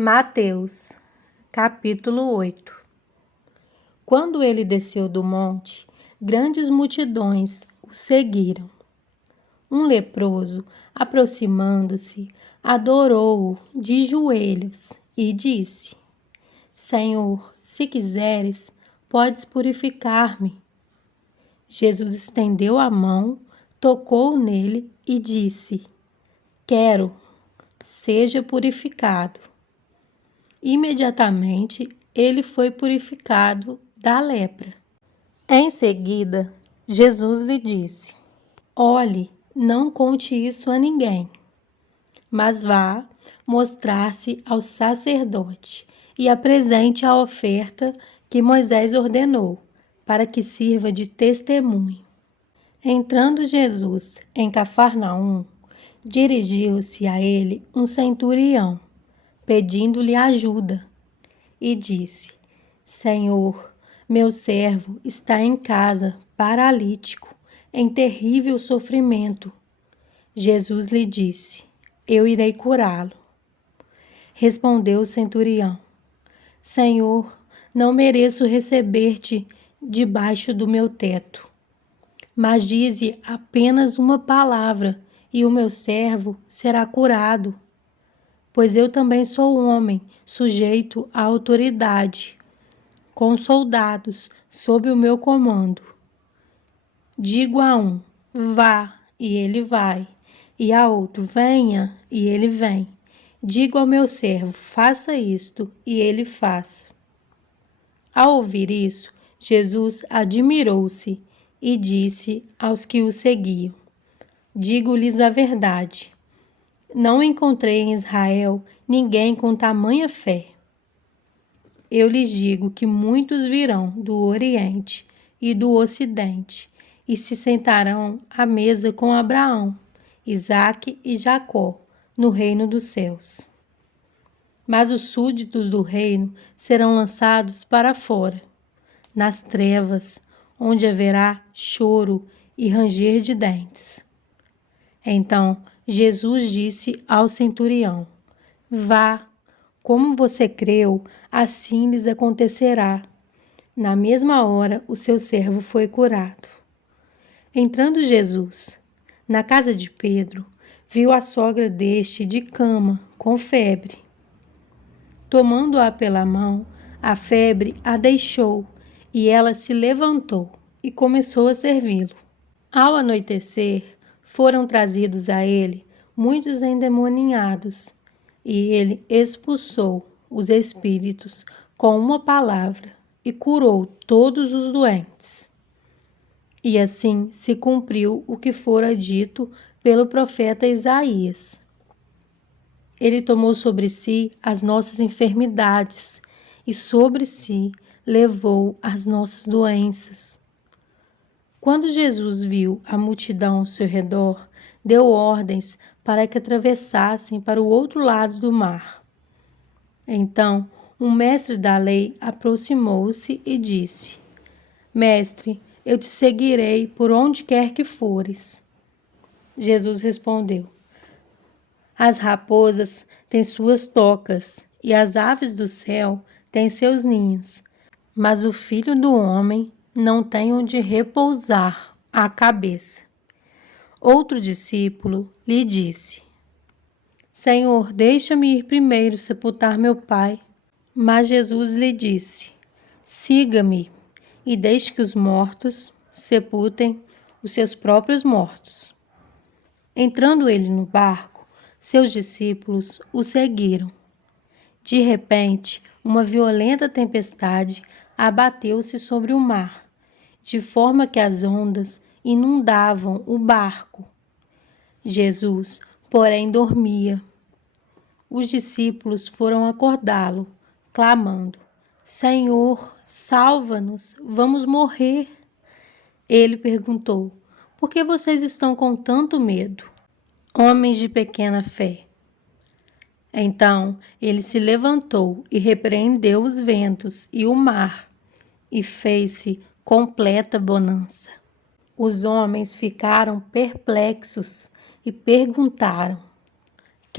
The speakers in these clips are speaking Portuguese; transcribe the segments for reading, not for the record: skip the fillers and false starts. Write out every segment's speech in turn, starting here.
Mateus, capítulo 8. Quando ele desceu do monte, grandes multidões o seguiram. Um leproso, aproximando-se, adorou-o de joelhos e disse: Senhor, se quiseres, podes purificar-me. Jesus estendeu a mão, tocou nele e disse: Quero, seja purificado. Imediatamente ele foi purificado da lepra. Em seguida, Jesus lhe disse: Olhe, não conte isso a ninguém, mas vá mostrar-se ao sacerdote e apresente a oferta que Moisés ordenou, para que sirva de testemunho. Entrando Jesus em Cafarnaum, dirigiu-se a ele um centurião, pedindo-lhe ajuda, e disse: Senhor, meu servo está em casa, paralítico, em terrível sofrimento. Jesus lhe disse: Eu irei curá-lo. Respondeu o centurião: Senhor, não mereço receber-te debaixo do meu teto, mas dize apenas uma palavra e o meu servo será curado. Pois eu também sou homem, sujeito à autoridade, com soldados sob o meu comando. Digo a um: vá, e ele vai, e a outro: venha, e ele vem. Digo ao meu servo: faça isto, e ele faz. Ao ouvir isso, Jesus admirou-se e disse aos que o seguiam: Digo-lhes a verdade. Não encontrei em Israel ninguém com tamanha fé. Eu lhes digo que muitos virão do Oriente e do Ocidente e se sentarão à mesa com Abraão, Isaque e Jacó no reino dos céus. Mas os súditos do reino serão lançados para fora, nas trevas, onde haverá choro e ranger de dentes. Então Jesus disse ao centurião: Vá, como você creu, assim lhes acontecerá. Na mesma hora, o seu servo foi curado. Entrando Jesus na casa de Pedro, viu a sogra deste de cama, com febre. Tomando-a pela mão, a febre a deixou, e ela se levantou e começou a servi-lo. Ao anoitecer, foram trazidos a ele muitos endemoniados, e ele expulsou os espíritos com uma palavra e curou todos os doentes. E assim se cumpriu o que fora dito pelo profeta Isaías. Ele tomou sobre si as nossas enfermidades e sobre si levou as nossas doenças. Quando Jesus viu a multidão ao seu redor, deu ordens para que atravessassem para o outro lado do mar. Então, um mestre da lei aproximou-se e disse: Mestre, eu te seguirei por onde quer que fores. Jesus respondeu: As raposas têm suas tocas e as aves do céu têm seus ninhos, mas o Filho do Homem não tem onde repousar a cabeça. Outro discípulo lhe disse: Senhor, deixa-me ir primeiro sepultar meu pai. Mas Jesus lhe disse: Siga-me e deixe que os mortos sepultem os seus próprios mortos. Entrando ele no barco, seus discípulos o seguiram. De repente, uma violenta tempestade abateu-se sobre o mar, de forma que as ondas inundavam o barco. Jesus, porém, dormia. Os discípulos foram acordá-lo, clamando: Senhor, salva-nos, vamos morrer. Ele perguntou: Por que vocês estão com tanto medo, homens de pequena fé? Então ele se levantou e repreendeu os ventos e o mar, e fez-se completa bonança. Os homens ficaram perplexos e perguntaram: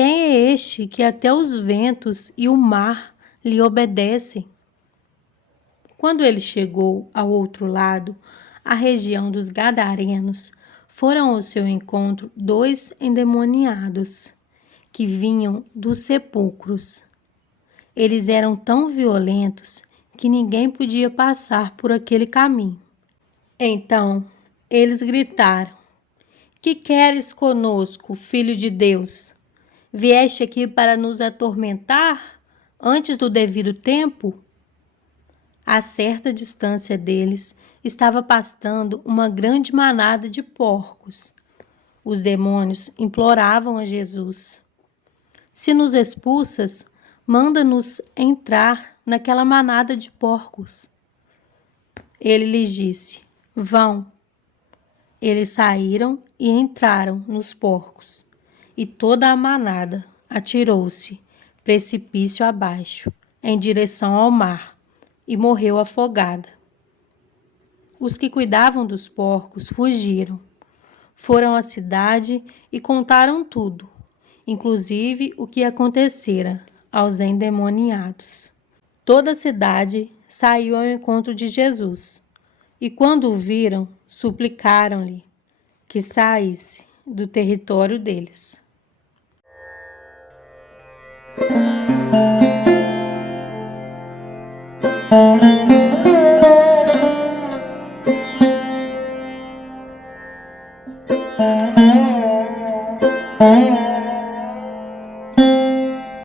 Quem é este que até os ventos e o mar lhe obedecem? Quando ele chegou ao outro lado, a região dos Gadarenos, foram ao seu encontro 2 endemoniados, que vinham dos sepulcros. Eles eram tão violentos que ninguém podia passar por aquele caminho. Então, eles gritaram: Que queres conosco, filho de Deus? Vieste aqui para nos atormentar antes do devido tempo? A certa distância deles estava pastando uma grande manada de porcos. Os demônios imploravam a Jesus: Se nos expulsas, manda-nos entrar naquela manada de porcos. Ele lhes disse: Vão. Eles saíram e entraram nos porcos, e toda a manada atirou-se precipício abaixo, em direção ao mar, e morreu afogada. Os que cuidavam dos porcos fugiram. Foram à cidade e contaram tudo, inclusive o que acontecera aos endemoniados. Toda a cidade saiu ao encontro de Jesus, e quando o viram, suplicaram-lhe que saísse do território deles.